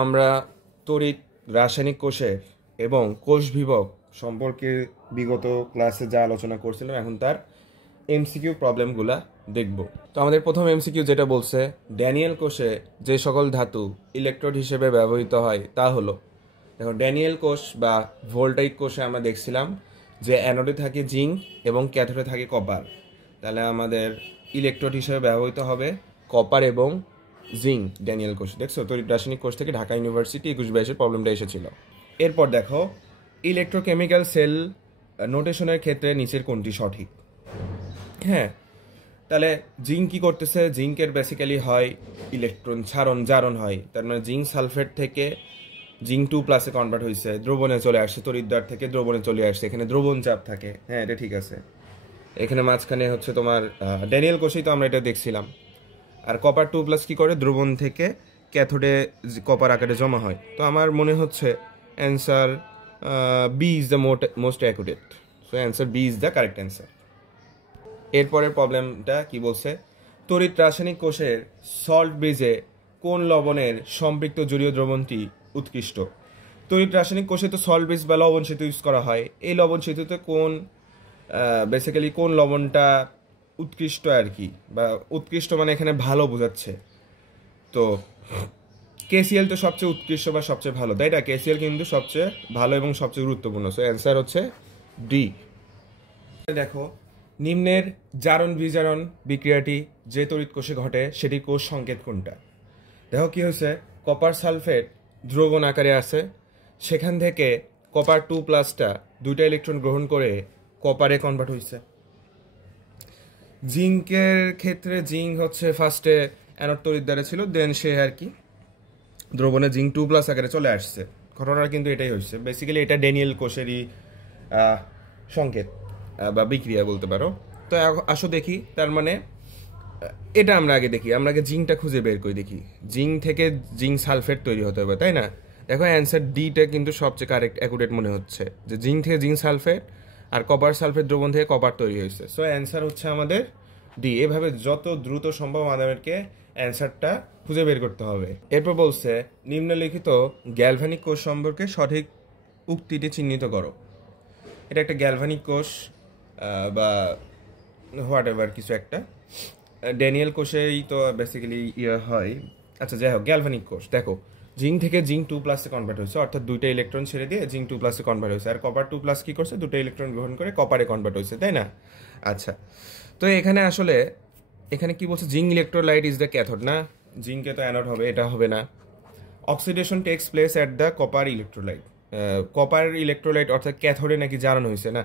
আমরা তড়িৎ রাসায়নিক কোষের এবং কোষ বিভব সম্পর্কে বিগত ক্লাসে যা আলোচনা করছিলাম এখন তার এমসিকিউ প্রবলেমগুলা দেখব। তো আমাদের প্রথম এমসিকিউ যেটা বলছে ড্যানিয়েল কোষে যে সকল ধাতু ইলেকট্রোড হিসেবে ব্যবহৃত হয় তা হলো, দেখো ড্যানিয়েল কোষ বা ভোল্টাইক কোষে আমরা দেখছিলাম যে অ্যানোডে থাকে জিঙ্ক এবং ক্যাথোডে থাকে কপার। তাহলে আমাদের ইলেকট্রোড হিসেবে ব্যবহৃত হবে কপার এবং জিঙ্ক ড্যানিয়েল কোষ। দেখছো তড়িৎ রাসায়নিক কোষ থেকে ঢাকা ইউনিভার্সিটি 21-22 প্রবলেমটা এসেছিল। এরপর দেখো ইলেকট্রোকেমিক্যাল সেল নোটেশনের ক্ষেত্রে নিচের কোনটি সঠিক? হ্যাঁ, তাহলে জিঙ্ক কি করতেছে? জিঙ্কের বেসিক্যালি হয় ইলেকট্রন জারণ হয়, তার মানে জিঙ্ক সালফেট থেকে জিঙ্ক 2+ কনভার্ট হয়েছে, দ্রবণে চলে আসছে, তড়িৎদ্বার থেকে দ্রবণে চলে আসছে, এখানে দ্রবণ চাপ থাকে। হ্যাঁ, এটা ঠিক আছে। এখানে মাঝখানে হচ্ছে তোমার ড্যানিয়েল কোষেই তো আমরা এটা দেখছিলাম। আর কপার 2+ কি করে? দ্রবণ থেকে ক্যাথোডে কপার আকারে জমা হয়। তো আমার মনে হচ্ছে answer B is the most accurate. So answer B is the correct answer. এরপরের প্রবলেমটা কি বলছে? তড়িৎ রাসায়নিক কোষের সল্ট ব্রিজে কোন লবণের সম্পৃক্ত জলীয় দ্রবণটি উৎকৃষ্ট? তড়িৎ রাসায়নিক কোষে তো সল্ট ব্রিজ বা লবণ সেতু ইউজ করা হয়। এই লবণ সেতুতে বেসিক্যালি কোন লবণটা উৎকৃষ্ট আর কি, বা উৎকৃষ্ট মানে এখানে ভালো বোঝাচ্ছে। তো কেসিএল তো সবচেয়ে উৎকৃষ্ট বা সবচেয়ে ভালো, তাই না? কেসিএল কিন্তু সবচেয়ে ভালো এবং সবচেয়ে গুরুত্বপূর্ণ। সো অ্যান্সার হচ্ছে ডি। দেখো নিম্নের জারণ বিজারণ বিক্রিয়াটি যে তড়িৎ কোষে ঘটে সেটি কোষ সংকেত কোনটা? দেখো কি হয়েছে, কপার সালফেট দ্রবণ আকারে আছে, সেখান থেকে কপার 2+টা দুইটা ইলেকট্রন গ্রহণ করে কপারে কনভার্ট হয়েছে। জিঙ্কের ক্ষেত্রে জিঙ্ক হচ্ছে ফার্স্টে অ্যানোড তড়িৎদ্বারে ছিল, দেন সে আর কি দ্রবণে জিঙ্ক 2+ আকারে চলে আসছে। ঘটনাটা কিন্তু এটাই হচ্ছে। বেসিক্যালি এটা ড্যানিয়েল কোষেরই সংকেত বা বিক্রিয়া বলতে পারো। তো আসো দেখি, তার মানে এটা আমরা আগে দেখি, আমরা আগে জিঙ্কটা খুঁজে বের করে দেখি। জিঙ্ক থেকে জিঙ্ক সালফেট তৈরি হতে হবে, তাই না? দেখো অ্যান্সার ডিটা কিন্তু সবচেয়ে কারেক্ট অ্যাকুরেট মনে হচ্ছে, যে জিঙ্ক থেকে জিঙ্ক সালফেট আর কপার সালফেট দ্রবণ থেকে কপার তৈরি হয়েছে। সো অ্যান্সার হচ্ছে আমাদের ডি। এভাবে যত দ্রুত সম্ভব আমাদেরকে অ্যান্সারটা খুঁজে বের করতে হবে। এরপর বলছে নিম্নলিখিত গ্যালভানিক কোষ সম্পর্কে সঠিক উক্তিটি চিহ্নিত করো। এটা একটা গ্যালভানিক কোষ বা হোয়াট এভার কিছু একটা। ড্যানিয়েল কোষেই তো বেসিক্যালি হয়। আচ্ছা যাই হোক, গ্যালভানিক কোষ দেখো জিঙ্ক থেকে জিঙ্ক 2+এ কনভার্ট হয়েছে, অর্থাৎ দুইটা ইলেকট্রন ছেড়ে দিয়ে জিঙ্ক 2+এ কনভার্ট হয়েছে। আর কপার 2+ কি করছে? দুটো ইলেকট্রন গ্রহণ করে কপারে কনভার্ট হয়েছে, তাই না? আচ্ছা, তো এখানে আসলে এখানে কি বলছে? Zinc electrolyte is the cathode, না? জিঙ্কে তো অ্যানোড হবে, এটা হবে না। Oxidation takes place at the copper electrolyte. Copper electrolyte অর্থাৎ ক্যাথোডে নাকি জারণ হয়েছে, না?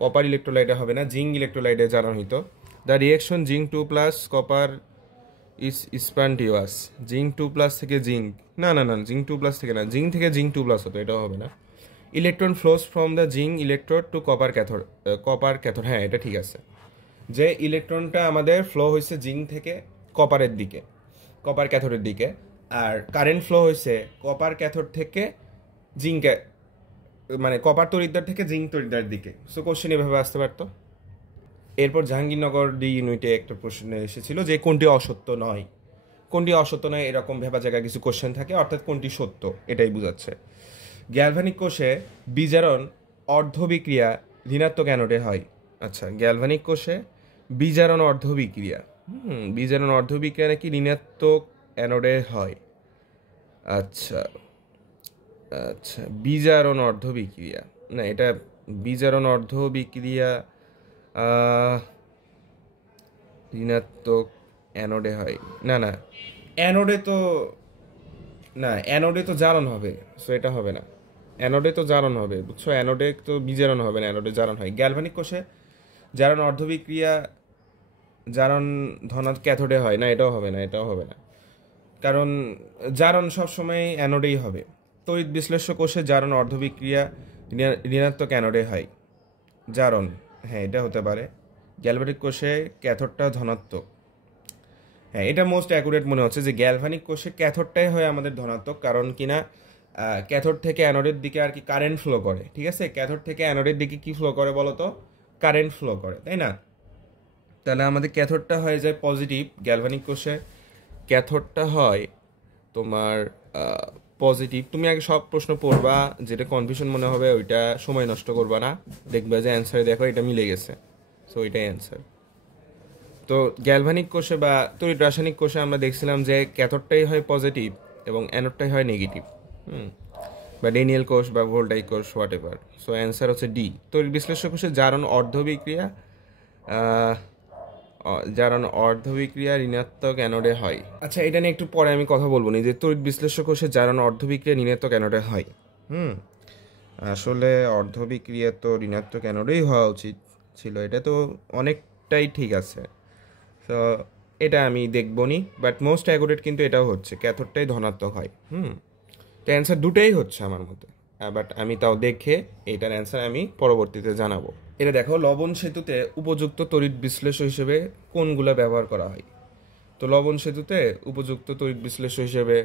কপার ইলেকট্রোলাইটে হবে না, জিঙ্ক ইলেকট্রোলাইটে জারণ হইতো। The reaction zinc 2+ copper is spontaneous. Zinc 2+ থেকে জিঙ্ক, না না না, জিঙ্ক 2+ থেকে না, জিঙ্ক থেকে জিঙ্ক 2+ হতো, এটাও হবে না। Electron flows from the zinc electrode to copper cathode. Copper cathode, হ্যাঁ এটা ঠিক আছে, যে ইলেকট্রনটা আমাদের ফ্লো হয়েছে জিঙ্ক থেকে কপারের দিকে, কপার ক্যাথোডের দিকে, আর কারেন্ট ফ্লো হয়েছে কপার ক্যাথোড থেকে জিঙ্কে, মানে কপার তড়িৎদ্বার থেকে জিঙ্ক তড়িৎদ্বার দিকে। সো কোশ্চেন এভাবে আসতে পারতো। এরপর জাহাঙ্গীরনগর ডি ইউনিটে একটা প্রশ্ন এসেছিল যে কোনটি অসত্য নয়। কোনটি অসত্য নয় এরকম ভেবা জায়গায় কিছু কোশ্চেন থাকে, অর্থাৎ কোনটি সত্য এটাই বোঝাচ্ছে। গ্যালভানিক কোষে বিজারণ অর্ধবিক্রিয়া ঋণাত্মক অ্যানোডে হয়। আচ্ছা, গ্যালভানিক কোষে বিজারণ অর্ধবিক্রিয়া, বিজারণ অর্ধবিক্রিয়া নাকি ঋণাত্মক অ্যানোডে হয়। আচ্ছা আচ্ছা, বিজারণ অর্ধবিক্রিয়া, না এটা বিজারণ অর্ধবিক্রিয়া ঋণাত্মক অ্যানোডে হয়, না না, অ্যানোডে তো না, অ্যানোডে তো জারণ হবে, সো এটা হবে না। অ্যানোডে তো জারণ হবে, বুঝছো? অ্যানোডে তো বিজারণ হবে না, অ্যানোডে জারণ হয়। গ্যালভানিক কোষে জারণ অর্ধবিক্রিয়া জারণ ক্যাথোডে হয়, না এটাও হবে না, এটাও হবে না, কারণ জারণ সবসময় অ্যানোডেই হবে। তড়িৎ বিশ্লেষ্য কোষে জারণ অর্ধবিক্রিয়া ঋণাত্মক অ্যানোডে হয়। জারণ, হ্যাঁ এটা হতে পারে। গ্যালভানিক কোষে ক্যাথোডটা ধনাত্মক, হ্যাঁ এটা মোস্ট অ্যাকুরেট মনে হচ্ছে, যে গ্যালভানিক কোষে ক্যাথোডটাই হয় আমাদের ধনাত্মক, কারণ কিনা ক্যাথোড থেকে অ্যানোডের দিকে আর কি কারেন্ট ফ্লো করে। ঠিক আছে, ক্যাথোড থেকে অ্যানোডের দিকে কি ফ্লো করে বলো তো? কারেন্ট ফ্লো করে, তাই না? তাহলে আমাদের ক্যাথোডটা হয়ে যায় পজিটিভ গ্যালভানিক কোষে, ক্যাথোডটা হয় তোমার পজিটিভ। তুমি আগে সব প্রশ্ন পড়বা, যেটা কনফিউশন মনে হবে ওইটা সময় নষ্ট করবা না, দেখবা যে অ্যান্সারে দেখো এটা মিলে গেছে, সো ওইটাই অ্যান্সার। তো গ্যালভানিক কোষে বা তড়িৎ রাসায়নিক কোষে আমরা দেখছিলাম যে ক্যাথোডটাই হয় পজিটিভ এবং অ্যানোডটাই হয় নেগেটিভ, বা ডেনিয়েল কোষ বা ভোল্টাইক কোষ হোয়াট এভার। সো অ্যান্সার হচ্ছে ডি। তড়িৎ বিশ্লেষ্য কোষে জারণ অর্ধবিক্রিয়া অর্ধবিক্রিয়া ঋণাত্মক অ্যানোডে হয়। আচ্ছা, এটা নিয়ে একটু পরে আমি কথা বলবো না, যে তড়িৎ বিশ্লেষ্য কোষে জারণ অর্ধবিক্রিয়া ঋণাত্মক অ্যানোডে হয়। আসলে অর্ধবিক্রিয়া তো ঋণাত্মক অ্যানোডেই হওয়া উচিত ছিল, এটা তো অনেকটাই ঠিক আছে। তো এটা আমি দেখবো নি, বাট মোস্ট অ্যাকুরেট কিন্তু এটাও হচ্ছে, ক্যাথোডটাই ধনাত্মক হয়। তো অ্যান্সার দুটোই হচ্ছে আমার মতে, বাট আমি তাও দেখে এটার অ্যান্সার আমি পরবর্তীতে জানাবো। এটা দেখো, লবণ সেতুতে উপযুক্ত তড়িৎ বিশ্লেষ্য হিসেবে কোনগুলা ব্যবহার করা হয়। তো লবণ সেতুতে উপযুক্ত তড়িৎ বিশ্লেষ্য হিসেবে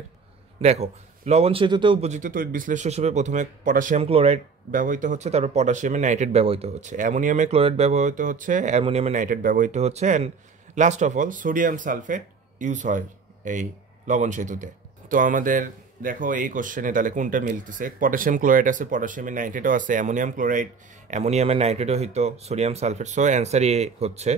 দেখো, লবণ সেতুতে উপযুক্ত তড়িৎ বিশ্লেষ্য হিসেবে প্রথমে পটাশিয়াম ক্লোরাইড ব্যবহৃত হচ্ছে, তারপর পটাশিয়ামের নাইট্রেট ব্যবহৃত হচ্ছে, অ্যামোনিয়ামের ক্লোরাইড ব্যবহৃত হচ্ছে, অ্যামোনিয়ামের নাইট্রেট ব্যবহৃত হচ্ছে, and last of all sodium sulphate use হয় এই লবণ সেতুতে। তো আমাদের দেখো এই কোশ্চেনে তাহলে কোনটা মিলতেছে, পটাশিয়াম ক্লোরাইড আছে, পটাশিয়ামের নাইট্রেটও আছে, অ্যামোনিয়াম ক্লোরাইড, অ্যামোনিয়ামের নাইট্রেটও হইতো, সোডিয়াম সালফেট। সো অ্যান্সার এ হচ্ছে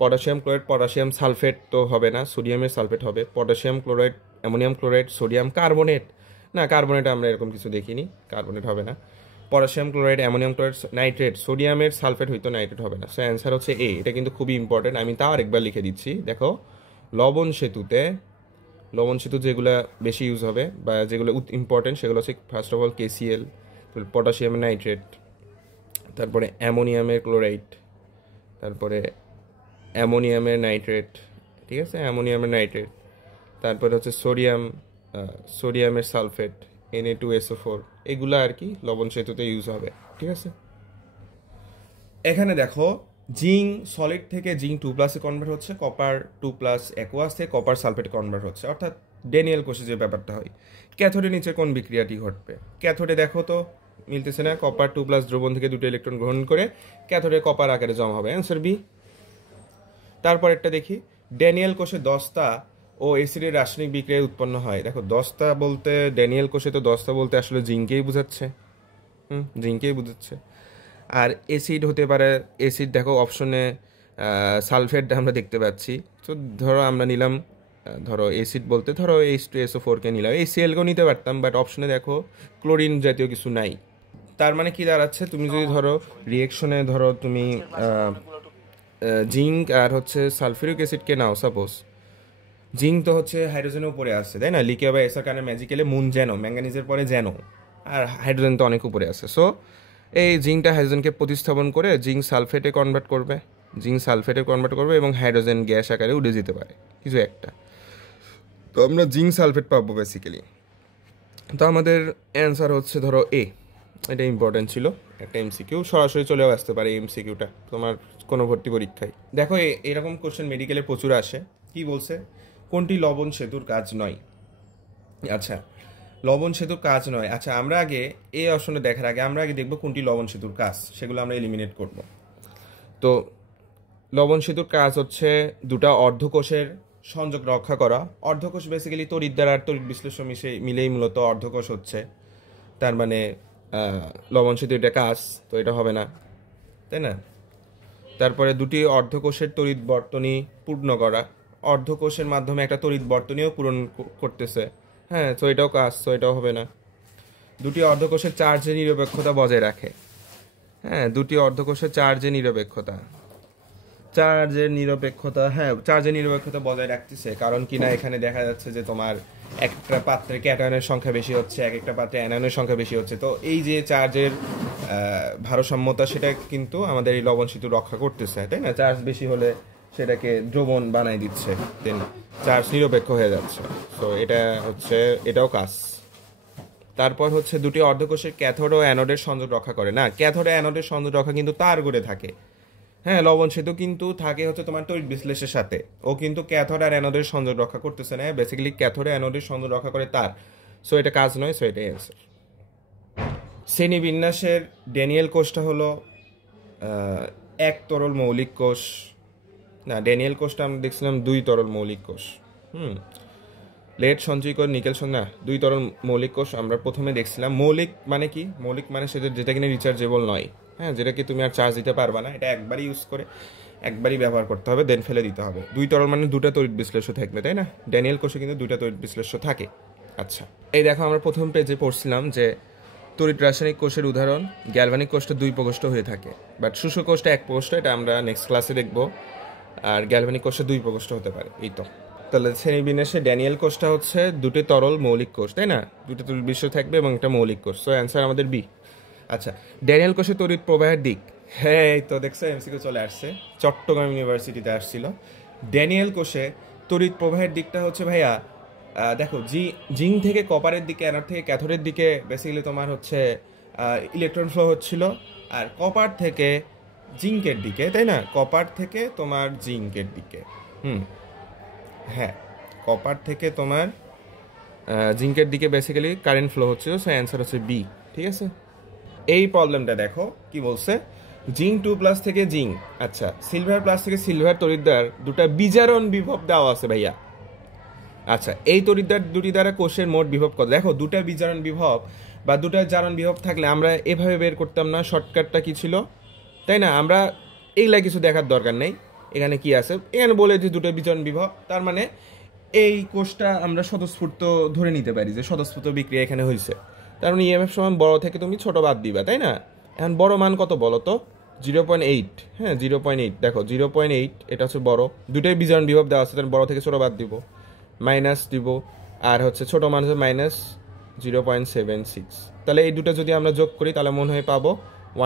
পটাশিয়াম ক্লোরাইড। পটাশিয়াম সালফেট তো হবে না, সোডিয়ামের সালফেট হবে। Potassium chloride, ammonium chloride, sodium carbonate, না কার্বনেট আমরা এরকম কিছু দেখিনি, কার্বনেট হবে না। Potassium chloride, ammonium chloride, nitrate, সোডিয়ামের সালফেট হইতো, নাইট্রেট হবে না। সো অ্যান্সার হচ্ছে এ। এটা কিন্তু খুবই ইম্পর্টেন্ট, আমি তাও আরেকবার লিখে দিচ্ছি। দেখো, লবণ সেতু যেগুলো বেশি ইউজ হবে বা যেগুলো ইম্পর্টেন্ট সেগুলো হচ্ছে ফার্স্ট অফ অল কেসিএল, পটাশিয়ামের নাইট্রেট, তারপরে অ্যামোনিয়ামের ক্লোরাইড, তারপরে অ্যামোনিয়ামের নাইট্রেট, ঠিক আছে, অ্যামোনিয়ামের নাইট্রেট, তারপরে হচ্ছে সোডিয়ামের সালফেট, Na2SO4, এগুলো আর কি লবণ সেতুতে ইউজ হবে, ঠিক আছে। এখানে দেখো, জিঙ্ক সলিড থেকে জিঙ্ক 2+ কনভার্ট হচ্ছে, কপার 2+ অ্যাকোয়াস থেকে কপার সালফেটে কনভার্ট হচ্ছে, অর্থাৎ ড্যানিয়েল কোষে যে ব্যাপারটা হয়। ক্যাথোডে নিচে কোন বিক্রিয়াটি ঘটবে? ক্যাথোডে দেখো তো মিলতেছে না, কপার 2+ দ্রবণ থেকে দুটো ইলেকট্রন গ্রহণ করে ক্যাথোডে কপার আকারে জমা হবে, অ্যান্সার বি। তারপর একটা দেখি, ড্যানিয়েল কোষে দস্তা ও এসিডের রাসায়নিক বিক্রিয়ায় উৎপন্ন হয়। দেখো, দস্তা বলতে ড্যানিয়েল কোষে তো দস্তা বলতে আসলে জিঙ্কেই বোঝাচ্ছে, জিঙ্কেই বোঝাচ্ছে। আর অ্যাসিড হতে পারে, অ্যাসিড দেখো অপশনে সালফেট আমরা দেখতে পাচ্ছি। তো ধরো আমরা নিলাম, ধরো অ্যাসিড বলতে ধরো H2SO4কে নিলাম, এই সিএলকেও নিতে পারতাম, বাট অপশনে দেখো ক্লোরিন জাতীয় কিছু নাই। তার মানে কি দাঁড়াচ্ছে, তুমি যদি ধরো রিয়েকশনে ধরো তুমি জিঙ্ক আর হচ্ছে সালফিউরিক অ্যাসিডকে নাও, সাপোজ জিঙ্ক তো হচ্ছে হাইড্রোজেনের উপরে আছে, তাই না, লিকে বা এসার কারণে ম্যাজিক্যালি মুন যেন, ম্যাঙ্গানিজের পরে যেন, আর হাইড্রোজেন তো অনেক উপরে আছে। সো এই জিঙ্কটা হাইড্রোজেনকে প্রতিস্থাপন করে জিঙ্ক সালফেটে কনভার্ট করবে, এবং হাইড্রোজেন গ্যাস আকারে উড়ে যেতে পারে কিছু একটা। তো আমরা জিঙ্ক সালফেট পাবো বেসিক্যালি। তো আমাদের অ্যান্সার হচ্ছে ধরো এ। এটা ইম্পর্টেন্ট ছিল, একটা এমসিকিউ সরাসরি চলেও আসতে পারে এমসিকিউটা তোমার কোনো ভর্তি পরীক্ষায়। দেখো, এরকম কোশ্চেন মেডিকেলে প্রচুর আসে। কি বলছে, কোনটি লবণ সেতুর কাজ নয়? আচ্ছা, লবণ সেতুর কাজ নয়। আচ্ছা, আমরা আগে এই অপশনে দেখার আগে আমরা আগে দেখবো কোনটি লবণ সেতুর কাজ, সেগুলো আমরা এলিমিনেট করব। তো লবণ সেতুর কাজ হচ্ছে দুটা অর্ধকোষের সংযোগ রক্ষা করা। অর্ধকোষ বেসিক্যালি তড়িৎদ্বার আর তড়িৎ বিশ্লেষ্য মিলেই মূলত অর্ধকোষ হচ্ছে। তার মানে লবণ সেতু এটা কাজ, তো এটা হবে না, তাই না। তারপরে দুটি অর্ধকোষের তড়িৎ বর্তনী পূর্ণ করা, অর্ধকোষের মাধ্যমে একটা তড়িৎ বর্তনীও পূরণ করতেছে, হ্যাঁ, তো এটাও কাজ, তো এটাও হবে না। দুটি অর্ধকোষের চার্জের নিরপেক্ষতা বজায় রাখে, হ্যাঁ, দুটি অর্ধকোষের চার্জের নিরপেক্ষতা, হ্যাঁ, চার্জের নিরপেক্ষতা বজায় রাখতেছে। কারণ কিনা এখানে দেখা যাচ্ছে যে তোমার একটা পাত্রে ক্যাটায়নের সংখ্যা বেশি হচ্ছে, এক একটা পাত্রে অ্যানায়নের সংখ্যা বেশি হচ্ছে। তো এই যে চার্জের ভারসাম্যতা, সেটা কিন্তু আমাদের এই লবণ সেতু রক্ষা করতেছে, তাই না। চার্জ বেশি হলে সেটাকে দ্রবণ বানাই দিচ্ছে, দেন চার্জ নিরপেক্ষ হয়ে যাচ্ছে। তো এটা হচ্ছে, এটাও কাজ। তারপর হচ্ছে দুটি অর্ধকোষের ক্যাথোড ও অ্যানোডের সংযোগ রক্ষা করে। না, ক্যাথোড ও অ্যানোডের সংযোগ রক্ষা কিন্তু তার করে থাকে, হ্যাঁ, লবণ সেতু কিন্তু থাকে হচ্ছে তোমার তড়িৎ বিশ্লেষের সাথে, ও কিন্তু ক্যাথোড আর অ্যানোডের সংযোগ রক্ষা করতেছে না, বেসিক্যালি ক্যাথোড অ্যানোডের সংযোগ রক্ষা করে তার। সো এটা কাজ নয়, সো এটাই অ্যান্সার। শ্রেণীবিন্যাসের ড্যানিয়েল কোষটা হলো এক তরল মৌলিক কোষ, না ড্যানিয়েল কোষটা আমরা দেখছিলাম দুই তরল মৌলিক কোষ। লেড সঞ্চয় করে নিকেল না, দুই তরল মৌলিক কোষ আমরা প্রথমে দেখছিলাম। মৌলিক মানে কি? মৌলিক মানে সেটা যেটা কিনা রিচার্জেবল নয়, হ্যাঁ, যেটাকে তুমি আর চার্জ দিতে পারবা না, এটা একবারই ইউজ করে একবারই ব্যবহার করতে হবে, দেন ফেলে দিতে হবে। দুই তরল মানে দুটা তড়িৎ বিশ্লেষ্য থাকবে, তাই না? ড্যানিয়েল কোষে কিন্তু দুইটা তড়িৎ বিশ্লেষ্য থাকে। আচ্ছা, এই দেখো আমরা প্রথম পেজে পড়ছিলাম যে তড়িৎ রাসায়নিক কোষের উদাহরণ গ্যালভানিক কোষটা 2 প্রকোষ্ঠ হয়ে থাকে, বাট শুষ্ক কোষটা 1 প্রকোষ্ঠ, এটা আমরা নেক্সট ক্লাসে দেখবো। আর গ্যালভানিক কোষটা 2 প্রকোষ্ঠ হতে পারে। এই তো, তাহলে শ্রেণীবিন্যাসে ড্যানিয়েল কোষটা হচ্ছে দুটি তরল মৌলিক কোষ, তাই না? দুটো তড়িৎ বিশ্লেষ্য থাকবে এবং একটা মৌলিক কোষ, সো অ্যান্সার আমাদের বি। আচ্ছা, ড্যানিয়েল কোষে তড়িৎ প্রবাহের দিক, হ্যাঁ এই তো দেখছো এমসিকিউ চলে আসছে, চট্টগ্রাম ইউনিভার্সিটিতে আসছিল। ড্যানিয়েল কোষে তড়িৎ প্রবাহের দিকটা হচ্ছে ভাইয়া, দেখো জিঙ্ক থেকে কপারের দিকে, অ্যানোড থেকে ক্যাথোডের দিকে বেসিক্যালি তোমার হচ্ছে ইলেকট্রন ফ্লো হচ্ছিল, আর কপার থেকে জিঙ্কের দিকে, তাই না? কপার থেকে তোমার জিঙ্কের দিকে, হ্যাঁ, কপার থেকে তোমার জিঙ্কের দিকে বেসিক্যালি কারেন্ট ফ্লো হচ্ছিল, সো অ্যান্সার হচ্ছে বি। ঠিক আছে, এই প্রবলেমটা দেখো কি বলছে, জিঙ্ক 2+ থেকে জিঙ্ক, আচ্ছা সিলভার প্লাস থেকে সিলভার তড়িৎদ্বার দুটা বিজারণ বিভব দেওয়া আছে ভাইয়া। আচ্ছা, এই তড়িৎদ্বার দুটি দ্বারা কোষের মোট বিভব কত? দেখো, দুটা বিজারণ বিভব বা দুটা জারণ বিভব থাকলে আমরা এভাবে বের করতাম না, শর্টকাটটা কি ছিল, তাই না? আমরা এইগুলা কিছু দেখার দরকার নেই, এখানে কি আছে, এখানে বলে যে দুটো বিজারণ বিভব, তার মানে এই কোষটা আমরা স্বতঃস্ফূর্ত ধরে নিতে পারি যে স্বতঃস্ফূর্ত বিক্রিয়া এখানে হয়েছে। তার মানে ইএমএফ সমান বড় থেকে তুমি ছোট বাদ দিবা, তাই না? এখন বড় মান কত বলো তো? 0.8, হ্যাঁ 0.8, দেখো 0.8 এটা হচ্ছে বড়, দুটোই বিজারণ বিভব দেওয়া আছে, তাহলে বড় থেকে ছোট বাদ দিব, মাইনাস দিব, আর হচ্ছে ছোট মান হচ্ছে -0.76। তাহলে এই দুটো যদি আমরা যোগ করি তাহলে মনে হয় পাবো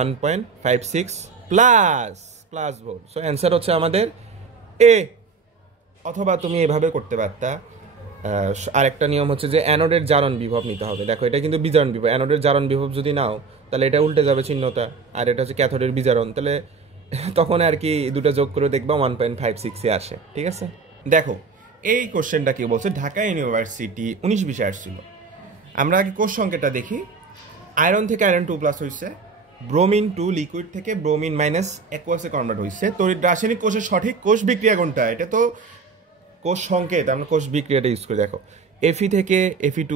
1.56 প্লাস ভোল্ট। সো অ্যান্সার হচ্ছে আমাদের এ। অথবা তুমি এভাবে করতে পারতা, আরেকটা নিয়ম হচ্ছে যে অ্যানোডের জারণ বিভব নিতে হবে। দেখো, এটা কিন্তু বিজারণ বিভব, অ্যানোডের জারণ বিভব যদি নাও তাহলে এটা উল্টে যাবে চিহ্নটা, আর এটা হচ্ছে ক্যাথোডের বিজারণ, তাহলে তখন আর কি দুটো যোগ করে দেখবা 1.56 আসে। ঠিক আছে, দেখো এই কোশ্চেনটা কি বলছে, ঢাকা ইউনিভার্সিটি 19-20 আসছিল। আমরা আগে কোষ সংকেতটা দেখি। আয়রন থেকে আয়রন 2+ হয়েছে, ব্রোমিন 2 লিকুইড থেকে ব্রোমিন -aqueous কনভার্ট হয়েছে। তড়িৎ রাসায়নিক কোষের সঠিক কোষ বিক্রিয়া কোনটা? এটা তো কোষ সংকেত, আমরা কোষ বিক্রিয়াটা ইউজ করি। দেখো, Fe থেকে Fe2+,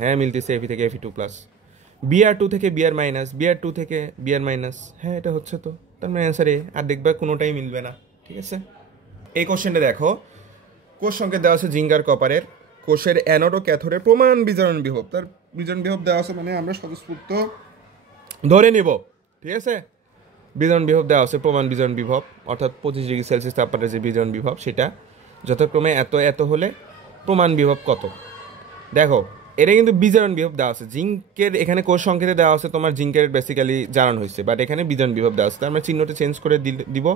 হ্যাঁ মিলতেছে, Fe থেকে Fe2+, Br2 থেকে Br-, Br2 থেকে Br-, হ্যাঁ এটা হচ্ছে, তো তার মানে অ্যান্সার এ। আর দেখবা কোনোটাই মিলবে না। ঠিক আছে, এই কোশ্চেনটা দেখো, কোষ সংকেত দেওয়া আছে জিঙ্ক আর কপারের, কোষের অ্যানোড ও ক্যাথোডের প্রমাণ বিজারণ বিভব, তার বিজারণ বিভব দেওয়া আছে, মানে আমরা স্বতঃস্ফূর্ত ধরে নিব। ঠিক আছে, বিজারণ বিভব দেওয়া আছে, প্রমাণ বিজারণ বিভব, অর্থাৎ 25°C তাপমাত্রার যে বিজারণ বিভব সেটা যথাক্রমে এত এত হলে প্রমাণ বিভব কত। দেখো, এটা কিন্তু বিজারণ বিভব দেওয়া আছে, জিঙ্কের এখানে কোষ সংকেতে দেওয়া আছে তোমার জিঙ্কের বেসিক্যালি জারণ হয়েছে, বাট এখানে বিজারণ বিভব দেওয়া আছে, তার মানে চিহ্নটা চেঞ্জ করে দিব,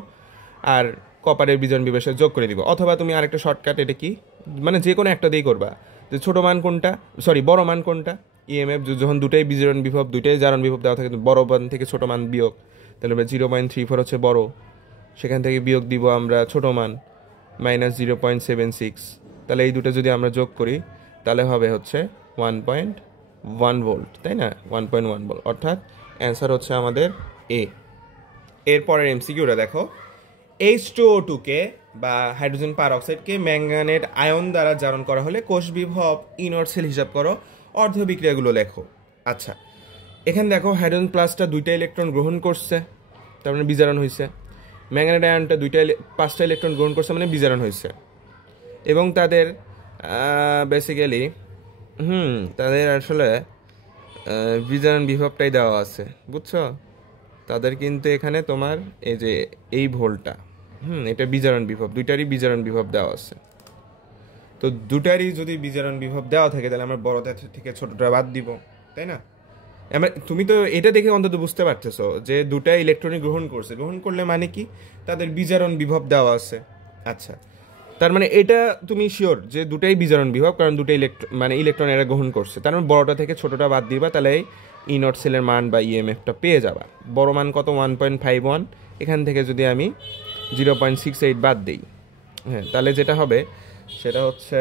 আর কপারের বিজারণ বিভবের সাথে যোগ করে দিব। অথবা তুমি আরেকটা শর্টকাট, এটা কি, মানে যে কোনো একটা দিয়েই করবা, যে ছোট মান কোনটা, সরি বড় মান কোনটা, ইএমএফ যখন দুটাই বিজারণ বিভব দুটাই জারণ বিভব দেওয়া থাকে, বড় মান থেকে ছোট মান বিয়োগ, তাহলে 0.34 হচ্ছে বড়, সেখান থেকে বিয়োগ দিব আমরা ছোট মান -0.76, তাহলে এই দুটো যদি আমরা যোগ করি তাহলে হবে হচ্ছে 1.1 ভোল্ট, তাই না? 1.1 ভোল্ট, অর্থাৎ অ্যান্সার হচ্ছে আমাদের এ। এরপরের এমসিকিউটা দেখো, H2O2 বা হাইড্রোজেন পারঅক্সাইডকে ম্যাঙ্গানেট আয়ন দ্বারা জারণ করা হলে কোষ বিভব ইনর্ট সেল হিসাব করো, অর্ধ বিক্রিয়াগুলো লেখো। আচ্ছা, এখানে দেখো হাইড্রোজেন প্লাসটা 2টা ইলেকট্রন গ্রহণ করছে, তার মানে বিজারণ হয়েছে। ম্যাঙ্গানেট আয়নটা 5টা ইলেকট্রন গ্রহণ করছে, মানে বিজারণ হয়েছে। এবং তাদের বেসিক্যালি তাদের আসলে বিজারণ বিভবটাই দেওয়া আছে, বুঝছো? তাদের কিন্তু এখানে তোমার এই যে এই ভোল্টটা, এটা বিজারণ বিভব, দুইটারই বিজারণ বিভব দেওয়া আছে। তো দুটারই যদি বিজারণ বিভব দেওয়া থাকে তাহলে আমরা বড়টা থেকে ছোটটা বাদ দিব, তাই না? তুমি তো এটা দেখে অন্তত বুঝতে পারতেছো যে দুটা ইলেকট্রনই গ্রহণ করছে, গ্রহণ করলে মানে কি, তাদের বিজারণ বিভব দেওয়া আছে। আচ্ছা, তার মানে এটা তুমি শিওর যে দুটাই বিজারণ বিভব, কারণ দুটো ইলেকট্রন এরা গ্রহণ করছে, তার মানে বড়টা থেকে ছোটটা বাদ দিবা, তাহলে ইনর্ট সেলের মান বা ইএমএফটা পেয়ে যাবা। বড় মান কত? 1.51, এখান থেকে যদি আমি 0.68 বাদ দিই, হ্যাঁ, তাহলে যেটা হবে সেটা হচ্ছে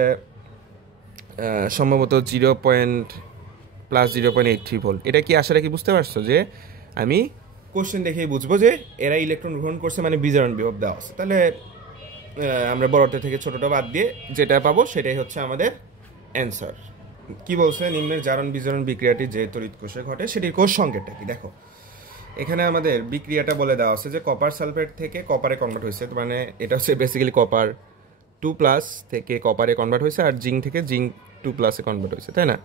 সম্ভবত 0.83 ভোল্ট। এটা কি আশা রাখি বুঝতে পারছো যে আমি কোশ্চেন দেখেই বুঝবো যে এরা ইলেকট্রন গ্রহণ করছে, মানে বিজারণ বিভব দেওয়া আছে। তাহলে আমরা বড়টা থেকে ছোটটা বাদ দিয়ে যেটা পাবো সেটাই হচ্ছে আমাদের অ্যান্সার। কি বলছে, নিম্নের জারণ বিজারণ বিক্রিয়াটি যে তড়িৎ কোষে ঘটে সেটির কোষ সংকেতটা কি। দেখো এখানে আমাদের বিক্রিয়াটা বলে দেওয়া আছে যে কপার সালফেট থেকে কপারে কনভার্ট হয়েছে, মানে এটা হচ্ছে বেসিক্যালি কপার 2+ থেকে কপারে কনভার্ট হয়েছে, আর জিঙ্ক থেকে জিঙ্ক 2+-এ কনভার্ট হয়েছে, তাই না?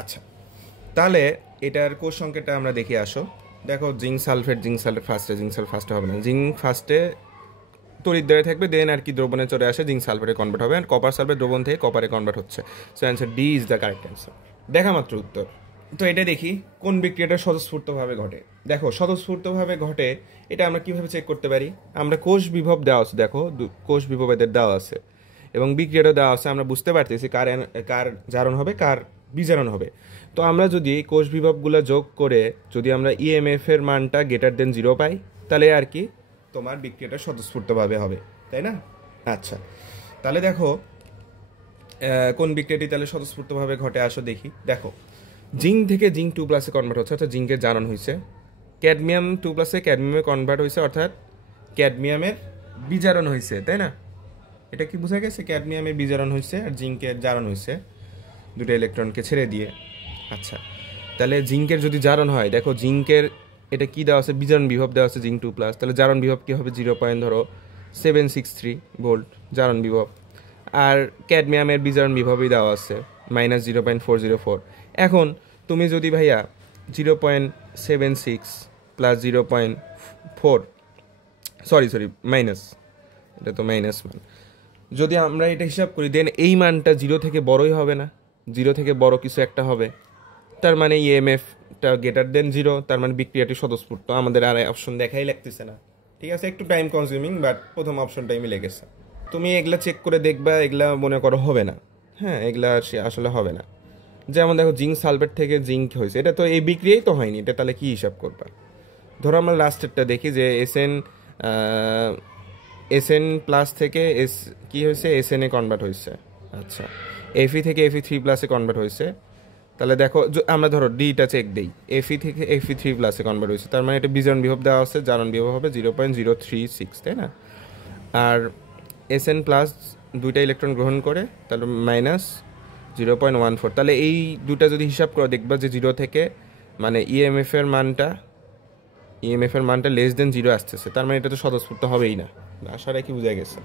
আচ্ছা, তাহলে এটার কোষ সংকেতটা আমরা দেখি আসো। দেখো জিঙ্ক সালফেট ফার্স্টে, জিঙ্ক সালফেট ফার্স্টে হবে না, জিঙ্ক ফার্স্টে তড়িৎ দ্বারা থাকবে, দেন আর কি দ্রবণে চলে আসে, জিঙ্ক সালফেটে কনভার্ট হবে, আর কপার সালফেট দ্রবণ থেকে কপারে কনভার্ট হচ্ছে। So answer D is the correct answer. দেখা মাত্র উত্তর। তো এটা দেখি কোন বিক্রিয়াটা স্বতঃস্ফূর্তভাবে ঘটে। দেখো স্বতঃস্ফূর্তভাবে ঘটে এটা আমরা কিভাবে চেক করতে পারি। আমরা কোষ বিভব দেওয়া আছে, দেখো কোষ বিভব এদের দেওয়া আছে এবং বিক্রিয়াটা দেওয়া আছে, আমরা বুঝতে পারতেছি কার জারণ হবে কার বিজারণ হবে। তো আমরা যদি এই কোষ বিভবগুলো যোগ করে যদি আমরা ইএমএফ এর মানটা >0 পাই, তাহলে আর কি তোমার বিক্রিয়াটা স্বতঃস্ফূর্তভাবে হবে, তাই না? আচ্ছা, তাহলে দেখো কোন বিক্রিয়াটি তাহলে স্বতঃস্ফূর্তভাবে ঘটে আসো দেখি। দেখো জিঙ্ক থেকে জিঙ্ক 2+-এ কনভার্ট হচ্ছে, অর্থাৎ জিঙ্কের জারণ হয়েছে। ক্যাডমিয়াম 2+-এ ক্যাডমিয়ামে কনভার্ট হয়েছে, অর্থাৎ ক্যাডমিয়ামের বিজারণ হয়েছে, তাই না? এটা কি বোঝা গেছে? ক্যাডমিয়ামের বিজারণ হয়েছে আর জিঙ্কের জারণ হয়েছে, দুটো ইলেকট্রনকে ছেড়ে দিয়ে। আচ্ছা, তাহলে জিঙ্কের যদি জারণ হয়, দেখো জিঙ্কের এটা কি দেওয়া আছে, বিজারণ বিভব দেওয়া আছে জিঙ্ক 2+, তাহলে জারণ বিভব কি হবে 0.763 ভোল্ট জারণ বিভব। আর ক্যাডমিয়ামের বিজারণ বিভবই দেওয়া আছে -0.404। এখন তুমি যদি ভাইয়া 0.76 প্লাস 0.4 সরি মাইনাস, এটা তো মাইনাস মান, যদি আমরা এটা হিসাব করি, দেন এই মানটা 0 থেকে বড়ই হবে না, 0 থেকে বড় কিছু একটা হবে, তার মানে ইএমএফটা >0, তার মানে বিক্রিয়াটি স্বতঃস্ফূর্ত। আমাদের আর অপশন দেখাই লাগতেছে না, ঠিক আছে? একটু টাইম কনজিউমিং, বাট প্রথম অপশনটাই মিলে গেছে। তুমি এগুলা চেক করে দেখবা, এগুলা মনে করো হবে না, হ্যাঁ এগুলা আসলে হবে না। যেমন দেখো জিঙ্ক সালফেট থেকে জিঙ্ক হয়েছে, এটা তো এই বিক্রিয়াই তো হয়নি, এটা তাহলে কি হিসাব করবা? ধরো আমরা লাস্টেরটা দেখি যে এসএন+ থেকে কি হয়েছে, এসএনএ কনভার্ট হয়েছে। আচ্ছা, এফি থেকে Fe3+-এ কনভার্ট হয়েছে, তাহলে দেখো আমরা ধরো ডিটা চেক দিই, এফি থেকে Fe3+-এ কনভার্ট হয়েছে, তার মানে এটা বিজারণ বিভব দেওয়া আছে, জারণ বিভব হবে 0.036, তাই না? আর এসএন+ দুইটা ইলেকট্রন গ্রহণ করে, তাহলে -0.14। তাহলে এই দুটা যদি হিসাব করে দেখবা যে 0 থেকে মানে ইএমএফ এর মানটা <0 আসতেছে, তার মানে এটা তো স্বতঃস্ফূর্ত হবেই না। আশাটা কি বোঝা গেছে?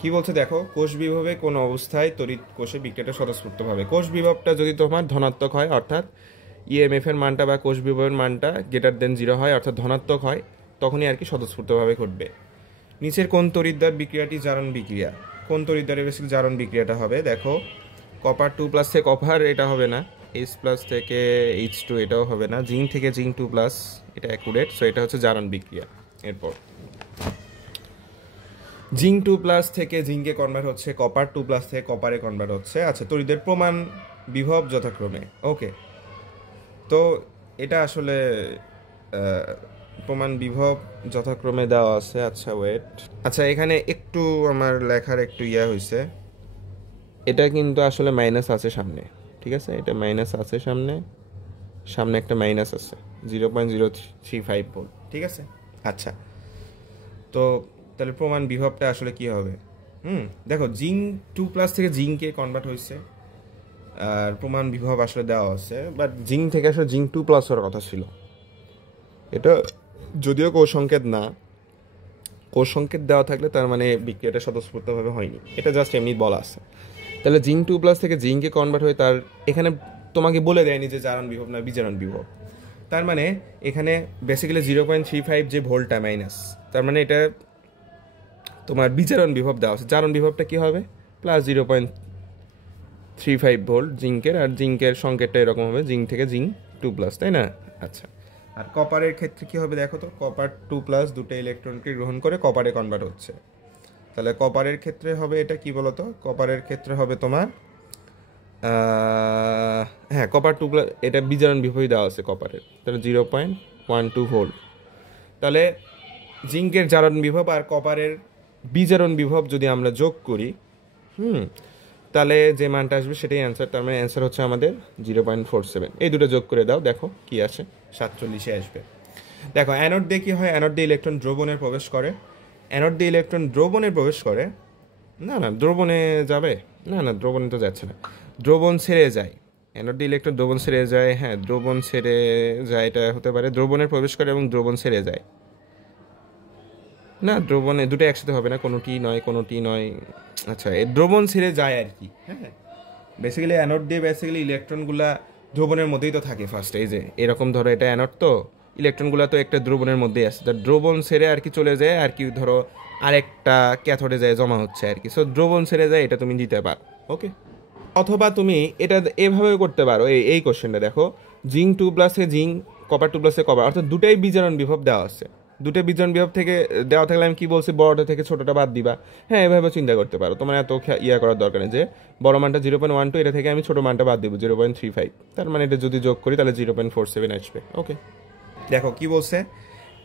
কি বলছে দেখো, কোষ বিভবে কোন অবস্থায় তড়িৎ কোষে বিক্রিয়াটা স্বতঃস্ফূর্তভাবে, কোষ বিভবটা যদি তোমার ধনাত্মক হয়, অর্থাৎ ইএমএফ এর মানটা বা কোষ বিভবের মানটা >0 হয়, অর্থাৎ ধনাত্মক হয়, তখনই আর কি স্বতঃস্ফূর্তভাবে ঘটবে। নিচের কোন তড়িৎদ্বার বিক্রিয়াটি জারণ বিক্রিয়া? কোন তড়িৎদ্বারে বেশি জারণ বিক্রিয়াটা হবে? দেখো কপার 2+ থেকে কপার, এটা হবে না। H+ থেকে H2, এটাও হবে না। জিঙ্ক থেকে জিঙ্ক 2+, এটা অ্যাকুরেট, সো এটা হচ্ছে জারণ বিক্রিয়া। এরপর জিঙ্ক 2+ থেকে জিঙ্কে কনভার্ট হচ্ছে, কপার 2+ থেকে কপারে কনভার্ট হচ্ছে। আচ্ছা, তড়িতের প্রমাণ বিভব যথাক্রমে, ওকে। তো এটা আসলে প্রমাণ বিভব যথাক্রমে দেওয়া আছে। আচ্ছা ওয়েট, আচ্ছা এখানে একটু আমার লেখার একটু হয়েছে, এটা কিন্তু আসলে মাইনাস আছে সামনে, ঠিক আছে? এটা মাইনাস আছে সামনে একটা মাইনাস আছে 0.035 ভোল্ট, ঠিক আছে? আচ্ছা, তো তাহলে প্রমাণ বিভবটা আসলে কি হবে? দেখো জিঙ্ক 2+ থেকে জিঙ্কে কনভার্ট হয়েছে, আর প্রমাণ বিভব আসলে দেওয়া আছে, বাট জিঙ্ক থেকে আসলে জিঙ্ক 2+ হওয়ার কথা ছিল। এটা যদিও কোষ সংকেত না, কোষ সংকেত দেওয়া থাকলে তার মানে বিক্রিয়াটা স্বতঃস্ফূর্তভাবে হয়নি, এটা জাস্ট এমনি বলা আছে। তাহলে জিঙ্ক 2+ থেকে জিঙ্কে কনভার্ট হয়ে, তার এখানে তোমাকে বলে দেয়নি যে জারণ বিভব না বিজারণ বিভব, তার মানে এখানে বেসিক্যালি 0.35 যে ভোল্টটা মাইনাস, তার মানে এটা তোমার বিজারণ বিভব দেওয়া আছে। জারণ বিভবটা কি হবে? +0.35 ভোল্ট জিঙ্কের, আর জিঙ্কের সংকেতটা এরকম হবে, জিঙ্ক থেকে জিঙ্ক 2+, তাই না? আচ্ছা, আর কপারের ক্ষেত্রে কি হবে দেখো তো, কপার 2+ দুটো ইলেকট্রনকে গ্রহণ করে কপারে কনভার্ট হচ্ছে, তাহলে কপারের ক্ষেত্রে হবে এটা কি বলতো, কপারের ক্ষেত্রে হবে তোমার হ্যাঁ কপার 2+, এটা বিজারণ বিভবই দেওয়া আছে কপারের, তাহলে 0.12 ভোল্ট। তাহলে জিঙ্কের জারণ বিভব আর কপারের বিজারণ বিভব যদি আমরা যোগ করি, তাহলে যে মানটা আসবে সেটাই অ্যান্সার। তার মানে অ্যান্সার হচ্ছে আমাদের 0.47। এই দুটো যোগ করে দাও, দেখো কি আসে, 47 আসবে। দেখো অ্যানোড দিয়ে কি হয়, অ্যানোড দিয়ে ইলেকট্রন দ্রবণে প্রবেশ করে, অ্যানোড দিয়ে ইলেকট্রন দ্রবণে প্রবেশ করে, না দ্রবণে যাবে না, দ্রবণে তো যাচ্ছে না। দ্রবণ ছেড়ে যায়, অ্যানোড দিয়ে ইলেকট্রন দ্রবণ ছেড়ে যায়, হ্যাঁ দ্রবণ ছেড়ে যায়, এটা হতে পারে দ্রবণে প্রবেশ করে এবং দ্রবণ ছেড়ে যায়। না দ্রবণে দুটো একসাথে হবে না, কোনোটি নয় কোনোটি নয়। আচ্ছা এই দ্রবণ ছেড়ে যায় আর কি, হ্যাঁ বেসিক্যালি অ্যানোড দিয়ে বেসিক্যালি ইলেকট্রনগুলা দ্রবণের মধ্যেই তো থাকে ফার্স্ট, এই যে এরকম ধরো এটা অ্যানোড, তো ইলেকট্রনগুলো তো একটা দ্রবণের মধ্যেই আছে, তার দ্রবণ ছেড়ে আর কি চলে যায় আর কি, ধরো আরেকটা ক্যাথোডে যায় জমা হচ্ছে আর কি, সো দ্রবণ ছেড়ে যায়, এটা তুমি দিতে পারো। ওকে, অথবা তুমি এটা এভাবেও করতে পারো, এই কোশ্চেনটা দেখো, জিঙ্ক 2+ জিঙ্ক, কপার 2+ কপার, অর্থাৎ দুটাই বিজারণ বিভব দেওয়া আছে, দুটো বিজারণ বিভব থেকে দেওয়া থাকলে আমি কি বলছি, বড়টা থেকে ছোটটা বাদ দিবা। হ্যাঁ এভাবে চিন্তা করতে পারো, তোমার এত ইয়া করার দরকার নেই যে বড় মানটা 0.12, এটা থেকে আমি ছোট মানটা বাদ দিব 0.35, তার মানে এটা যদি যোগ করি তাহলে 0.47 আসবে। ওকে, দেখো কি বলছে,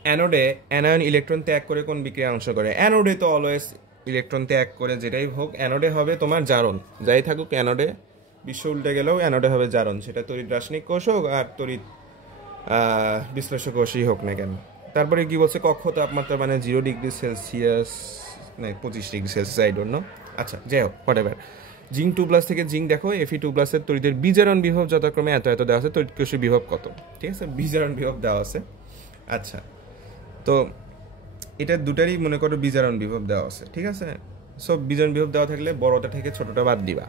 অ্যানোডে অ্যানায়ন ইলেকট্রন ত্যাগ করে কোন বিক্রিয়া অংশ করে, অ্যানোডে তো অলওয়েজ ইলেকট্রন ত্যাগ করে, যেটাই হোক অ্যানোডে হবে তোমার জারণ, যাই থাকুক অ্যানোডে, বিশ্ব উল্টে গেলেও অ্যানোডে হবে জারণ, সেটা তড়িৎ রাসায়নিক কোষ হোক আর তড়িৎ বিশ্লেষক কোষই হোক না কেন। তারপরে কি বলছে, কক্ষ তাপমাত্রা মানে 0°C, না 25°C, আই ডোন্ট নো। আচ্ছা যাই হোক হোয়াট এভার, জিঙ্ক 2+ থেকে জিঙ্ক দেখো Fe2+ এর তড়িতের বিজারণ বিভব যথাক্রমে এত এত দেওয়া আছে, তড়িৎ কোষীয় বিভব কত, ঠিক আছে, বিজারণ বিভব দেওয়া আছে। আচ্ছা তো এটা দুটারই মনে করো বিজারণ বিভব দেওয়া আছে, ঠিক আছে, সব বিজারণ বিভব দেওয়া থাকলে বড়টা থেকে ছোটটা বাদ দিবা,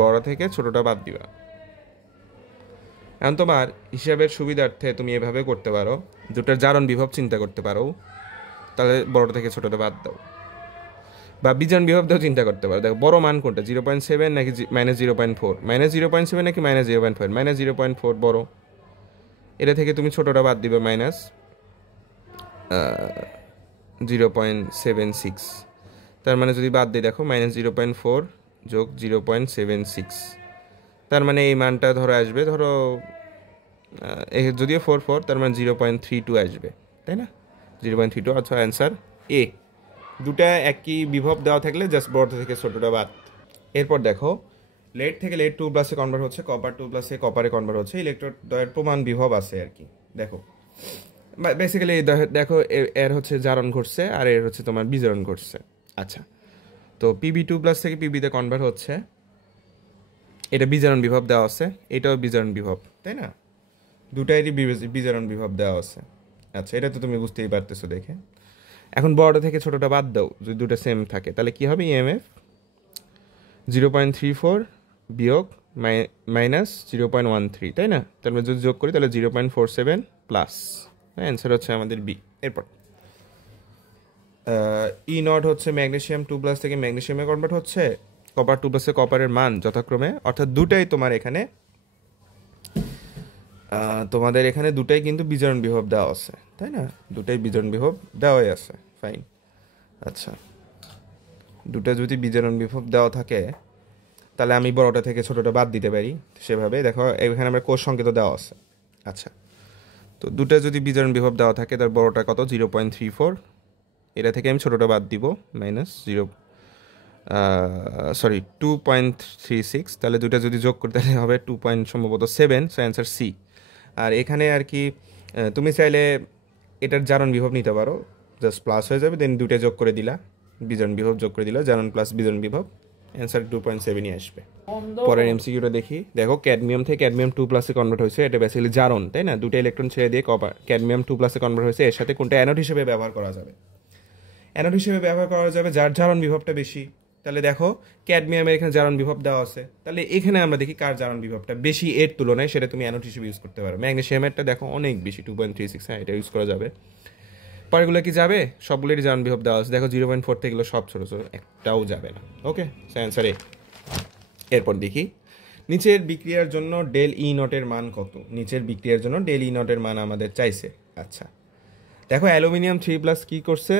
বড় থেকে ছোটটা বাদ দিবা। এখন তোমার হিসাবের সুবিধার্থে তুমি এভাবে করতে পারো, দুটার জারণ বিভব চিন্তা করতে পারো, তাহলে বড়টা থেকে ছোটটা বাদ দাও, বা বিজারণ বিভব দিয়েও চিন্তা করতে পারো, দেখো বড় মান কোনটা, 0.7 নাকি -0.4, -0.7 নাকি -0.4, -0.4 বড়, এটা থেকে তুমি ছোটটা বাদ দিবে -0.76, তার মানে যদি বাদ দিই দেখো -0.4 যোগ 0.76, তার মানে এই মানটা ধরো আসবে, ধরো যদিও 4 তার মানে 0.32 আসবে, তাই না, 0.32, আচ্ছা অ্যান্সার এ। দুটা একই বিভব দেওয়া থাকলে জাস্ট বড় থেকে ছোটটা বাদ। এরপর দেখো লেড থেকে লেড 2+ কনভার্ট হচ্ছে, কপার 2+ কপারে কনভার্ট হচ্ছে, ইলেকট্রোড দ্বয়ের প্রমাণ বিভব আছে আর কি। দেখো বেসিক্যালি দেখো এর হচ্ছে জারণ ঘটছে আর এর হচ্ছে তোমার বিজারণ ঘটছে। আচ্ছা তো Pb2+ থেকে পিবিতে কনভার্ট হচ্ছে, এটা বিজারণ বিভব দেওয়া আছে, এটাও বিজারণ বিভব, তাই না, দুটাইরই বিজারণ বিভব দেওয়া আছে। আচ্ছা এটা তো তুমি বুঝতেই পারতেছো দেখে। এখন বড়টা থেকে ছোটটা বাদ দাও, যদি দুটো সেম থাকে তাহলে কি হবে, ইএমএফ 0.34 বিয়োগ -0.13, তাই না, তারপরে যদি যোগ করি তাহলে 0.47 প্লাস, অ্যান্সার হচ্ছে আমাদের বি। এরপর E0 হচ্ছে ম্যাগনেসিয়াম 2+ থেকে ম্যাগনেসিয়ামে কনভার্ট হচ্ছে, কপার 2+ কপারের মান যথাক্রমে, অর্থাৎ দুটাই তোমার এখানে তোমাদের এখানে দুটাই কিন্তু বিজারণ বিভব দেওয়া আছে, তাই না, দুটাই বিজারণ বিভব দেওয়াই আছে, ফাইন। আচ্ছা দুটা যদি বিজারণ বিভব দেওয়া থাকে তাহলে আমি বড়টা থেকে ছোটটা বাদ দিতে পারি, সেভাবে দেখো এখানে আমরা কোষ সংকেত দেওয়া আছে। আচ্ছা তো দুটা যদি বিজারণ বিভব দেওয়া থাকে তার বড়টা কত, 0.34, এটা থেকে আমি ছোটটা বাদ দিব -2.36, তাহলে দুটা যদি যোগ করতে হবে 2.7, সো অ্যান্সার সি। আর এখানে আর কি তুমি চাইলে এটার জারণ বিভব নিতে পারো, জাস্ট প্লাস হয়ে যাবে, দেন দুটো যোগ করে দিলা, বিজারণ বিভব যোগ করে দিলা, জারণ প্লাস বিজারণ বিভব, অ্যান্সার 2.7ই আসবে। পরের এমসিকিউটা দেখি, দেখো ক্যাডমিয়াম থেকে ক্যাডমিয়াম 2+ কনভার্ট হয়েছে, এটা বেসিক্যালি জারণ, তাই না, দুটো ইলেকট্রন ছেড়ে দিয়ে কপার ক্যাডমিয়াম 2+ কনভার্ট হয়েছে, এর সাথে কোনটা অ্যানোড হিসেবে ব্যবহার করা যাবে, অ্যানোড হিসেবে ব্যবহার করা যাবে যার জারণ বিভবটা বেশি। তাহলে দেখো ক্যাডমিয়ামের এখানে জারণ বিভব দেওয়া আছে, তাহলে এখানে আমরা দেখি কার জারণ বিভবটা বেশি এর তুলনায়, সেটা তুমি অ্যানোড হিসেবে ইউজ করতে পারো। ম্যাগনেসিয়ামেরটা দেখো অনেক বেশি 2.36, হ্যাঁ এটা ইউজ করা যাবে। পরেরগুলো কি যাবে, সবগুলোরই জারণ বিভব দেওয়া আছে, দেখো 0.4 থেকে সব ছোটো ছোটো, একটাও যাবে না। ওকে অ্যান্সার এ। এরপর দেখি নিচের বিক্রিয়ার জন্য ডেল E0 এর মান কত, নিচের বিক্রিয়ার জন্য ডেল E0 এর মান আমাদের চাইছে। আচ্ছা দেখো অ্যালুমিনিয়াম 3+ কি করছে,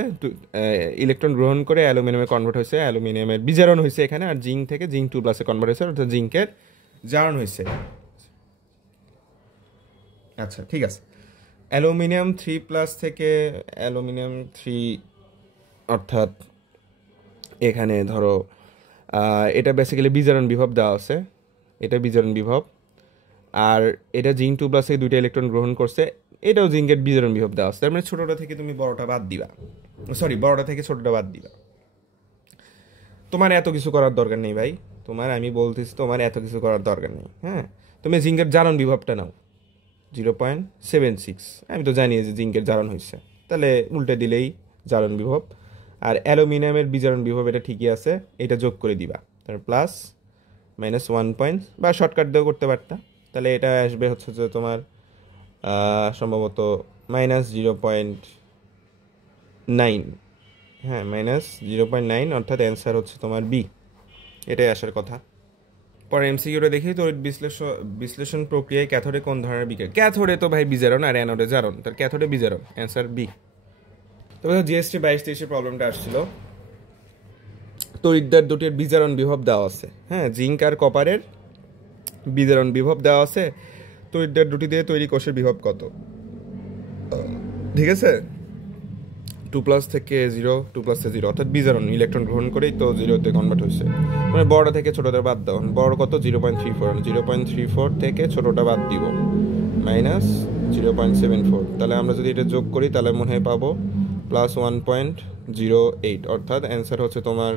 ইলেকট্রন গ্রহণ করে অ্যালুমিনিয়ামে কনভার্ট হয়েছে, অ্যালুমিনিয়ামের বিজারণ হয়েছে এখানে, আর জিঙ্ক থেকে জিঙ্ক 2+ কনভার্ট হয়েছে, অর্থাৎ জিঙ্কের জারণ হয়েছে। আচ্ছা ঠিক আছে, অ্যালুমিনিয়াম 3+ থেকে অ্যালুমিনিয়াম 3, অর্থাৎ এখানে ধরো এটা বেসিক্যালি বিজারণ বিভব দেওয়া আছে, এটা বিজারণ বিভব, আর এটা জিঙ্ক 2+ থেকে দুইটা ইলেকট্রন গ্রহণ করছে, এটাও জিঙ্কের বিজারণ বিভব দেওয়া আছে, তার মানে ছোটোটা থেকে তুমি বড়টা বাদ দিবা, বড়টা থেকে ছোটটা বাদ দিবা। তোমার এত কিছু করার দরকার নেই ভাই, তোমার আমি বলতেছি তোমার এত কিছু করার দরকার নেই। হ্যাঁ, তুমি জিঙ্কের জারণ বিভবটা নাও 0.76। আমি তো জানি যে জিঙ্কের জারণ হয়েছে, তাহলে উল্টে দিলেই জারণ বিভব। আর অ্যালুমিনিয়ামের বিজারণ বিভব এটা ঠিকই আছে, এটা যোগ করে দিবা, তার প্লাস মাইনাস 1 বা শর্টকাট দিয়েও করতে পারতা। তাহলে এটা আসবে হচ্ছে যে তোমার সম্ভবত -0.9। হ্যাঁ, -0.9, অর্থাৎ অ্যান্সার হচ্ছে তোমার বি, এটাই আসার কথা। পরে এমসিকিউটা দেখি, তড়িৎ বিশ্লেষণ প্রক্রিয়ায় ক্যাথোডে কোন ধরনের বিক্রিয়া? ক্যাথোডে তো ভাই বিজারণ আর অ্যানোডে জারণ, তার ক্যাথোডে বিজারণ, অ্যান্সার বি। তবে জিএসটি 22-23 প্রবলেমটা আসছিল, তড়িৎদ্বার দুটির বিজারণ বিভব দেওয়া আছে। হ্যাঁ, জিঙ্ক আর কপারের বিজারণ বিভব দেওয়া আছে, তড়িৎদ্বার দুটি দিয়ে তৈরি কোষের বিভব কত? ঠিক আছে, 2+ থেকে 0, 2+ থেকে 0, অর্থাৎ বিজারণ ইলেকট্রন গ্রহণ করেই তো 0-তে কনভার্ট হয়েছে। মানে বড়টা থেকে ছোটটা বাদ দাও, বড় কত? 0.34 থেকে ছোটটা বাদ দিব, -0.74। তাহলে আমরা যদি এটা যোগ করি তাহলে মনে হয় পাবো +1.08, অর্থাৎ অ্যান্সার হচ্ছে তোমার,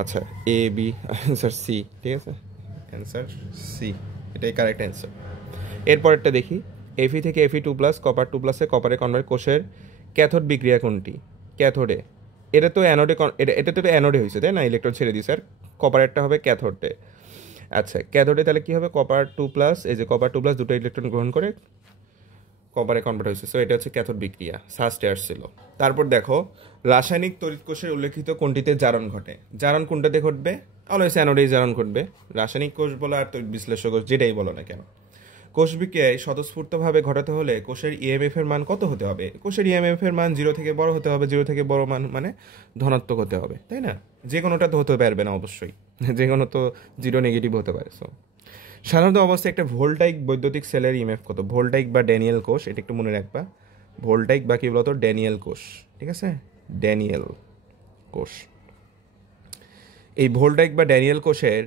আচ্ছা এ বি, অ্যান্সার সি। ঠিক আছে, অ্যান্সার সি, এটাই কারেক্ট অ্যান্সার। এরপরেরটা দেখি, Fe থেকে Fe2+, কপার 2+-এ কপারে কনভার্ট কোষের ক্যাথোড বিক্রিয়া কোনটি? ক্যাথোডে, এটা তো অ্যানোডে, এটা তো অ্যানোডে হয়েছে তাই না, ইলেকট্রন ছেড়ে দিয়েছে, আর কপারেরটা হবে ক্যাথোডে। আচ্ছা, ক্যাথোডে তাহলে কি হবে? কপার 2+, এই যে কপার 2+, দুটো ইলেকট্রন গ্রহণ করে কপারে কনভার্ট হয়েছে, সো এটা হচ্ছে ক্যাথোড বিক্রিয়া, ফার্স্টে আসছিল। তারপর দেখো, রাসায়নিক তড়িৎ কোষের উল্লেখিত কোনটিতে জারণ ঘটে? জারণ কোনটাতে ঘটবে? অলওয়েজ অ্যানোডেই জারণ ঘটবে, রাসায়নিক কোষ বলো আর তড়িৎ বিশ্লেষক কোষ যেটাই বলো না কেন। কোষ বিক্রিয়ায় স্বতঃস্ফূর্তভাবে ঘটাতে হলে কোষের ইএমএফ এর মান কত হতে হবে? কোষের ইএমএফ এর মান 0 থেকে বড় হতে হবে, 0 থেকে বড় মান মানে ধনাত্মক হতে হবে, তাই না? যে কোনোটা তো হতে পারবে না অবশ্যই, যে কোনো তো 0 নেগেটিভ হতে পারে। সো সাধারণত অবস্থায় একটা ভোল্টাইক বৈদ্যুতিক সেলের ইএমএফ কত? ভোল্টাইক বা ড্যানিয়েল কোষ, এটা একটু মনে রাখবা, ভোল্টাইক বা কি বলতো ড্যানিয়েল কোষ, ঠিক আছে, ড্যানিয়েল কোষ। এই ভোল্টাইক বা ড্যানিয়েল কোষের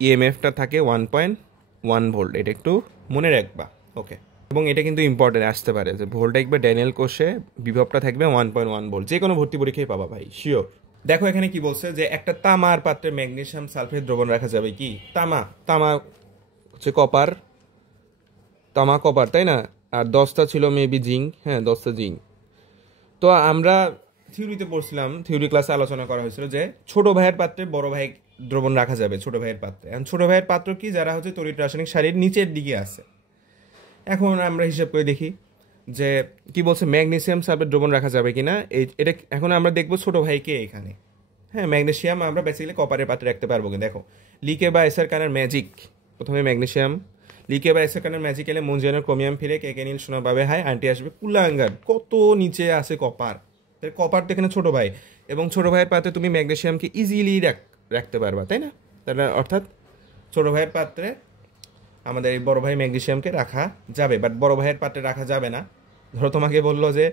ইএমএফটা থাকে 1.1 ভোল্ট, এটা একটু মনে রাখবা, ওকে। এবং এটা কিন্তু ইম্পর্টেন্ট আসতে পারে যে ভোল্টাইক বা ড্যানিয়েল কোষে বিভবটা থাকবে 1.1 ভোল্ট, যে কোনো ভর্তি পরীক্ষায় পাবা ভাই, শিওর। দেখো এখানে কি বলছে, যে একটা তামার পাত্রে ম্যাগনেসিয়াম সালফেট দ্রবণ রাখা যাবে। কি তামা? তামা হচ্ছে কপার, তামা কপার তাই না, আর 10টা ছিল মেবি জিঙ্ক। হ্যাঁ, 10টা জিঙ্ক। তো আমরা থিওরিতে পড়ছিলাম, থিওরি ক্লাসে আলোচনা করা হয়েছিল যে ছোট ভাইয়ের পাত্রে বড় ভাই দ্রবণ রাখা যাবে, ছোট ভাইয়ের পাত্রে। এখন ছোট ভাইয়ের পাত্র কি? যারা হচ্ছে তড়িৎ রাসায়নিক সারির নিচের দিকে আছে। এখন আমরা হিসাব করে দেখি যে কি বলছে, ম্যাগনেসিয়াম সালফেট দ্রবণ রাখা যাবে কিনা। এটা এখন আমরা দেখবো ছোট ভাইকে এখানে। হ্যাঁ, ম্যাগনেসিয়াম আমরা বেসিক্যালি কপারের পাত্রে রাখতে পারবো কিনা। দেখো, লিকে বা এসার কানের ম্যাজিক, প্রথমে ম্যাগনেসিয়াম, লিকে বা এসার কানের ম্যাজিক এলে মঞ্জিয়ানের ক্রোমিয়াম ফিরে কেকে নীল শোনা পাবে হাই, আন্টি আসবে কুলাঙ্গার। কত নিচে আছে কপার, কপার তো এখানে ছোট ভাই, এবং ছোট ভাইয়ের পাত্রে তুমি ম্যাগনেসিয়ামকে ইজিলি রাখতে পারবা, তাই না? তাহলে অর্থাৎ ছোট ভাইয়ের পাত্রে আমাদের এই বড় ভাই ম্যাগনেসিয়ামকে রাখা যাবে, বাট বড় ভাইয়ের পাত্রে রাখা যাবে না। ধরো তোমাকে বললো যে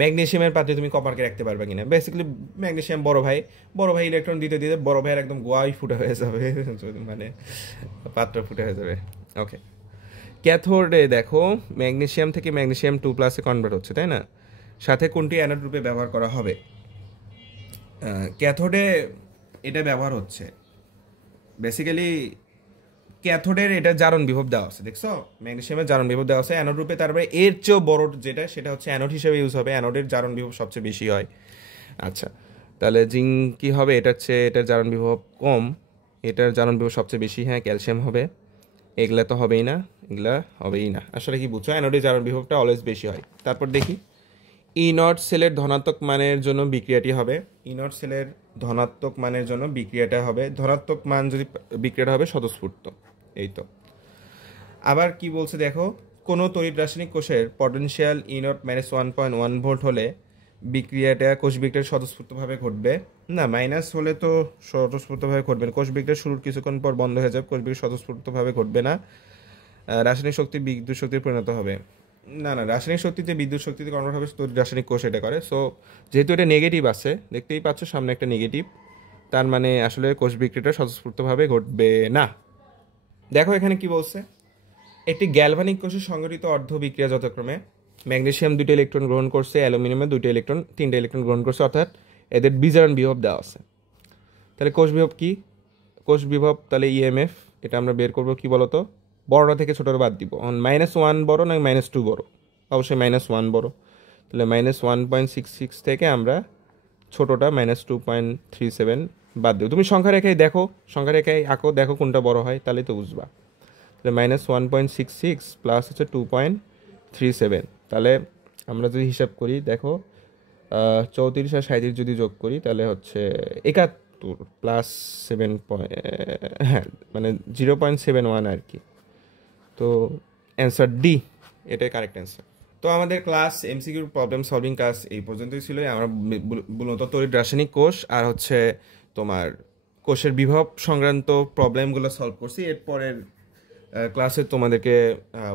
ম্যাগনেসিয়ামের পাত্রে তুমি কপারকে রাখতে পারবে কিনা। বেসিক্যালি ম্যাগনেসিয়াম বড় ভাই ইলেকট্রন দিতে দিতে বড় ভাইয়ের একদম গোয়াই ফুটে হয়ে যাবে, মানে পাত্র ফুটে হয়ে যাবে, ওকে। ক্যাথোডে দেখো, ম্যাগনেসিয়াম থেকে ম্যাগনেসিয়াম 2+-এ কনভার্ট হচ্ছে, তাই না? সাথে কোনটি অ্যানোড রূপে ব্যবহার করা হবে? ক্যাথোডে এটা ব্যবহার হচ্ছে বেসিক্যালি, ক্যাথোডের এটা জারণ বিভব দেওয়া আছে, দেখছো ম্যাগনেসিয়ামের জারণ বিভব দেওয়া আছে অ্যানোড রূপে, তারপরে এর চেয়েও বড় যেটা, সেটা হচ্ছে অ্যানোড হিসেবে ইউজ হবে, অ্যানোডের জারণ বিভব সবচেয়ে বেশি হয়। আচ্ছা, তাহলে জিঙ্ক কি হবে? এটার চেয়ে এটার জারণ বিভব কম, এটার জারণ বিভব সবচেয়ে বেশি। হ্যাঁ, ক্যালসিয়াম হবে। এগুলা তো হবেই না, এগুলা হবেই না। আসলে কি বুঝছো, অ্যানোডের জারণ বিভবটা অলওয়েজ বেশি হয়। তারপর দেখি, ইনট সেলের ধনাত্মক মানের জন্য বিক্রিয়াটি হবে, ইনট সেলের ধনাত্মক মানের জন্য বিক্রিয়াটা হবে, ধনাত্মক মান যদি বিক্রিয়াটা হবে স্বতঃস্ফূর্ত, এই তো। আবার কি বলছে দেখো, কোনো তড়িৎ রাসায়নিক কোষের পটেনশিয়াল ইনট -1.1 ভোল্ট হলে বিক্রিয়াটা কোষ বিক্রিয়া স্বতঃস্ফূর্তভাবে ঘটবে না, মাইনাস হলে তো স্বতঃস্ফূর্তভাবে ঘটবে না, কোষ বিক্রিয়া শুরুর কিছুক্ষণ পর বন্ধ হয়ে যাবে, কোষ বিক্রিয়া স্বতঃস্ফূর্তভাবে ঘটবে না। রাসায়নিক শক্তি বিদ্যুৎ শক্তিতে পরিণত হবে না, রাসায়নিক শক্তিতে বিদ্যুৎ শক্তিতে কনভার্ট হবে তড়িৎ রাসায়নিক কোষ এটা করে। সো যেহেতু এটা নেগেটিভ আছে, দেখতেই পাচ্ছ সামনে একটা নেগেটিভ, তার মানে আসলে কোষ বিক্রিয়াটা স্বতঃস্ফূর্তভাবে ঘটবে না। দেখো এখানে কি বলছে, একটি গ্যালভানিক কোষে সংঘটিত অর্ধ বিক্রিয়া যথাক্রমে ম্যাগনেসিয়াম 2টি ইলেকট্রন গ্রহণ করছে, অ্যালুমিনিয়ামে 2টি ইলেকট্রন 3টে ইলেকট্রন গ্রহণ করছে, অর্থাৎ এদের বিজারণ বিভব দেওয়া আছে। তাহলে কোষ বিভব কি? কোষ বিভব তাহলে ইএমএফ, এটা আমরা বের করবো কি বলতো, বড়টা থেকে ছোটোর বাদ দিব। -1 বড় না -2 বড়? অবশ্যই -1 বড়। তাহলে -1.66 থেকে আমরা ছোটোটা -2.37 বাদ দেবো। তুমি সংখ্যা রেখায় দেখো, সংখ্যা রেখায় আঁকো, দেখো কোনটা বড় হয়, তাহলেই তো বুঝবা। তাহলে -1.66 প্লাস হচ্ছে 2.37, তাহলে আমরা যদি হিসাব করি দেখো 34 আর 37 যদি যোগ করি তাহলে হচ্ছে 71 প্লাস 7 হ্যাঁ মানে 0.71 আর কি। তো অ্যান্সার ডি, এটাই কারেক্ট অ্যান্সার। তো আমাদের class MCQ problem solving class এই পর্যন্তই ছিল। আমরা মূলত তড়িৎ রাসায়নিক কোষ আর হচ্ছে তোমার কোষের বিভব সংক্রান্ত প্রবলেমগুলো সলভ করছি। এরপরের ক্লাসে তোমাদেরকে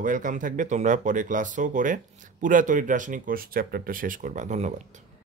ওয়েলকাম থাকবে, তোমরা পরে ক্লাসও করে পুরা তড়িৎ রাসায়নিক কোষ চ্যাপ্টারটা শেষ করবা। ধন্যবাদ।